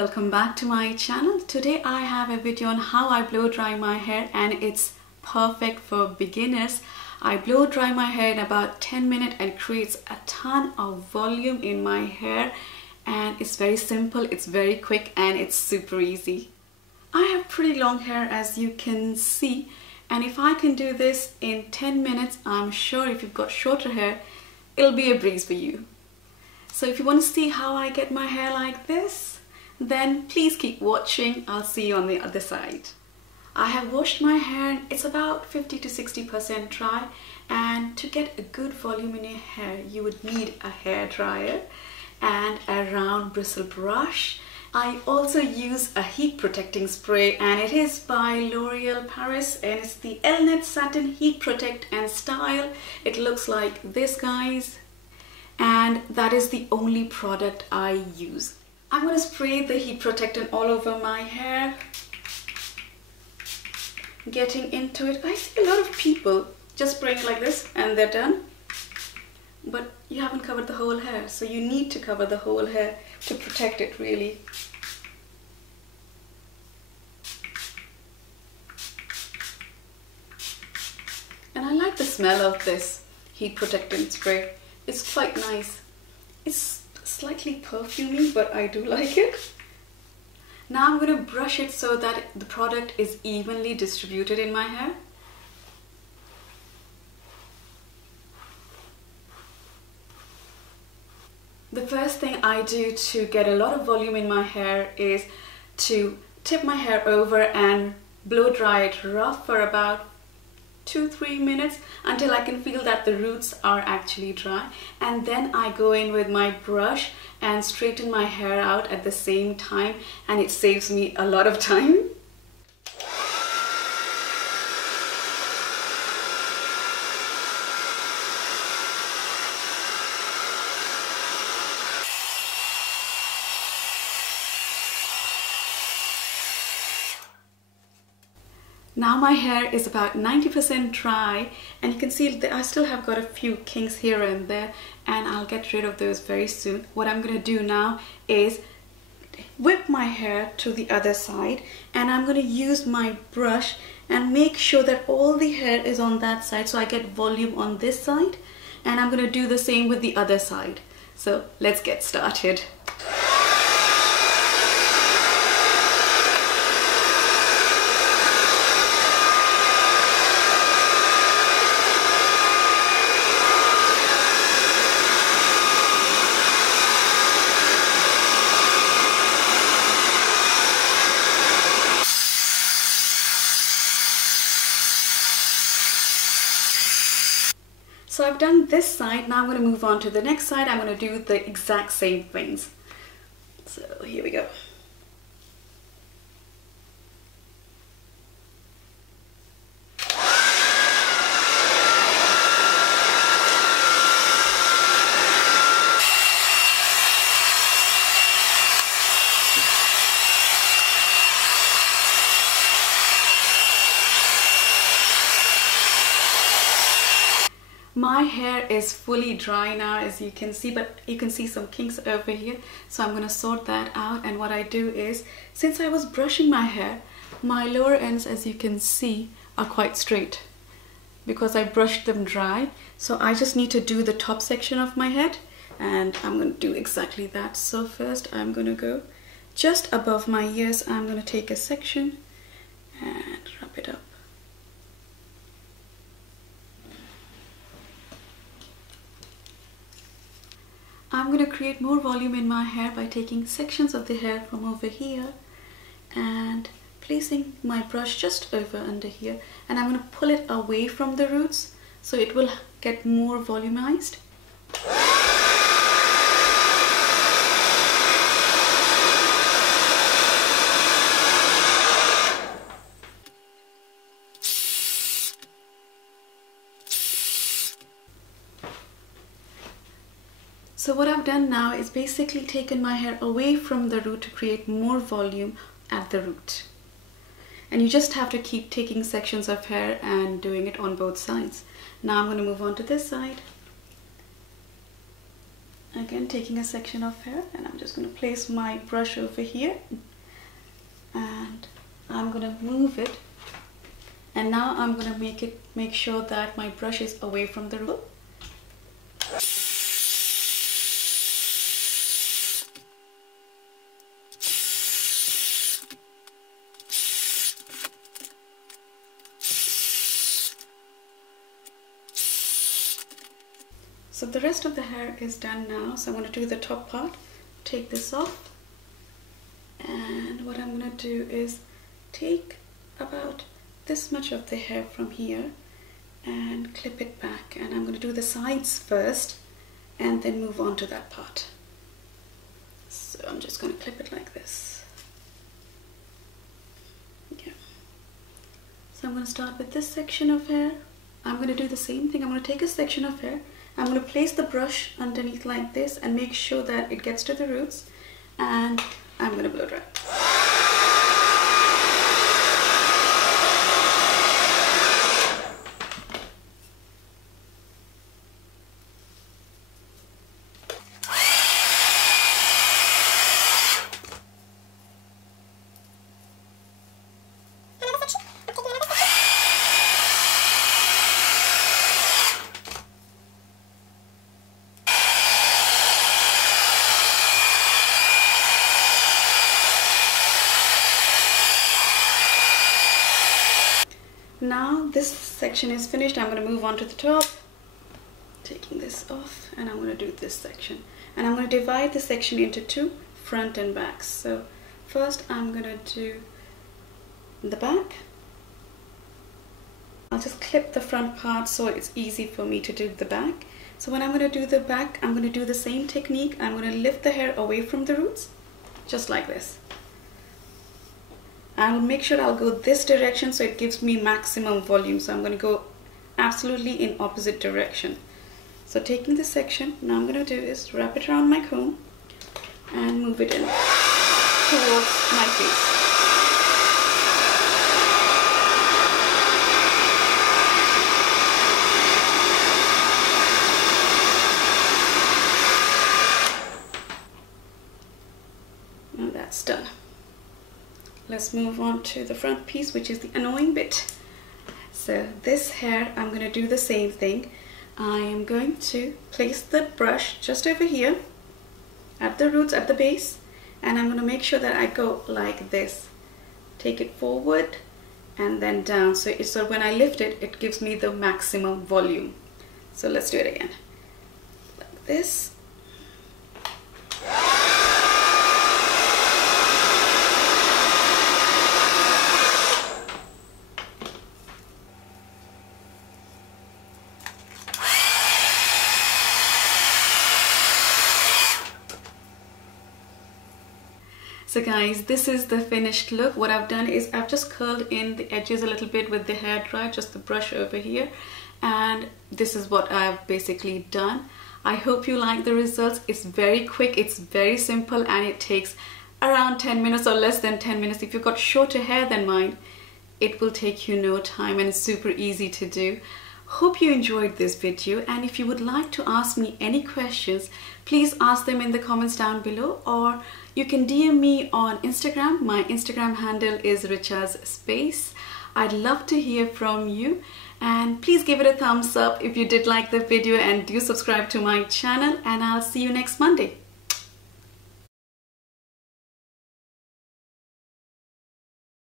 welcome back to my channel. Today I have a video on how I blow dry my hair, and it's perfect for beginners. I blow dry my hair in about 10 minutes and it creates a ton of volume in my hair, and it's very simple, it's very quick, and it's super easy. I have pretty long hair, as you can see, and if I can do this in 10 minutes, I'm sure if you've got shorter hair, it'll be a breeze for you. So if you want to see how I get my hair like this, then please keep watching. I'll see you on the other side. I have washed my hair and it's about 50 to 60% dry, and to get a good volume in your hair you would need a hair dryer and a round bristle brush. I also use a heat protecting spray, and it is by L'Oreal Paris, and it's the Elnett Satin Heat Protect and Style. It looks like this, guys, and that is the only product I use. I'm going to spray the heat protectant all over my hair, getting into it. I see a lot of people just spraying it like this and they're done, but you haven't covered the whole hair, so you need to cover the whole hair to protect it really. And I like the smell of this heat protectant spray. It's quite nice. It's slightly perfumey, but I do like it. Now I'm going to brush it so that the product is evenly distributed in my hair. The first thing I do to get a lot of volume in my hair is to tip my hair over and blow dry it rough for about 2-3 minutes until I can feel that the roots are actually dry, and then I go in with my brush and straighten my hair out at the same time, and it saves me a lot of time. Now my hair is about 90% dry, and you can see that I still have got a few kinks here and there, and I'll get rid of those very soon. What I'm going to do now is whip my hair to the other side, and I'm going to use my brush and make sure that all the hair is on that side so I get volume on this side, and I'm going to do the same with the other side. So let's get started. So I've done this side, now I'm going to move on to the next side. I'm going to do the exact same things. So here we go. My hair is fully dry now, as you can see, but you can see some kinks over here, so I'm going to sort that out. And what I do is, since I was brushing my hair, my lower ends, as you can see, are quite straight because I brushed them dry. So I just need to do the top section of my head, and I'm going to do exactly that. So first I'm going to go just above my ears. I'm going to take a section and wrap it up. I'm going to create more volume in my hair by taking sections of the hair from over here and placing my brush just over under here, and I'm going to pull it away from the roots so it will get more volumized. So what I've done now is basically taken my hair away from the root to create more volume at the root. And you just have to keep taking sections of hair and doing it on both sides. Now I'm going to move on to this side. Again, taking a section of hair, and I'm just going to place my brush over here, and I'm going to move it, and now I'm going to make sure that my brush is away from the root. So the rest of the hair is done now, so I'm going to do the top part. Take this off, and what I'm going to do is take about this much of the hair from here and clip it back, and I'm going to do the sides first and then move on to that part. So I'm just going to clip it like this. Yeah. So I'm going to start with this section of hair. I'm going to do the same thing. I'm going to take a section of hair, I'm going to place the brush underneath like this and make sure that it gets to the roots, and I'm going to blow dry. Now this section is finished. I'm going to move on to the top, taking this off, and I'm going to do this section, and I'm going to divide the section into two, front and back. So first I'm going to do the back. I'll just clip the front part so it's easy for me to do the back. So when I'm going to do the back, I'm going to do the same technique. I'm going to lift the hair away from the roots, just like this. I'll make sure I'll go this direction so it gives me maximum volume. So I'm going to go absolutely in opposite direction. So taking this section, now I'm going to do is wrap it around my comb and move it in towards my face. And that's done. Let's move on to the front piece, which is the annoying bit. So this hair, I'm going to do the same thing. I am going to place the brush just over here at the roots, at the base, and I'm going to make sure that I go like this. Take it forward and then down. So when I lift it, it gives me the maximum volume. So let's do it again. Like this. So guys, this is the finished look. What I've done is I've just curled in the edges a little bit with the hair dryer, just the brush over here, and this is what I've basically done. I hope you like the results. It's very quick, it's very simple, and it takes around 10 minutes or less than 10 minutes. If you've got shorter hair than mine, it will take you no time, and it's super easy to do. Hope you enjoyed this video, and if you would like to ask me any questions, please ask them in the comments down below, or you can DM me on Instagram. My Instagram handle is richazspace. I'd love to hear from you, and please give it a thumbs up if you did like the video, and do subscribe to my channel, and I'll see you next Monday.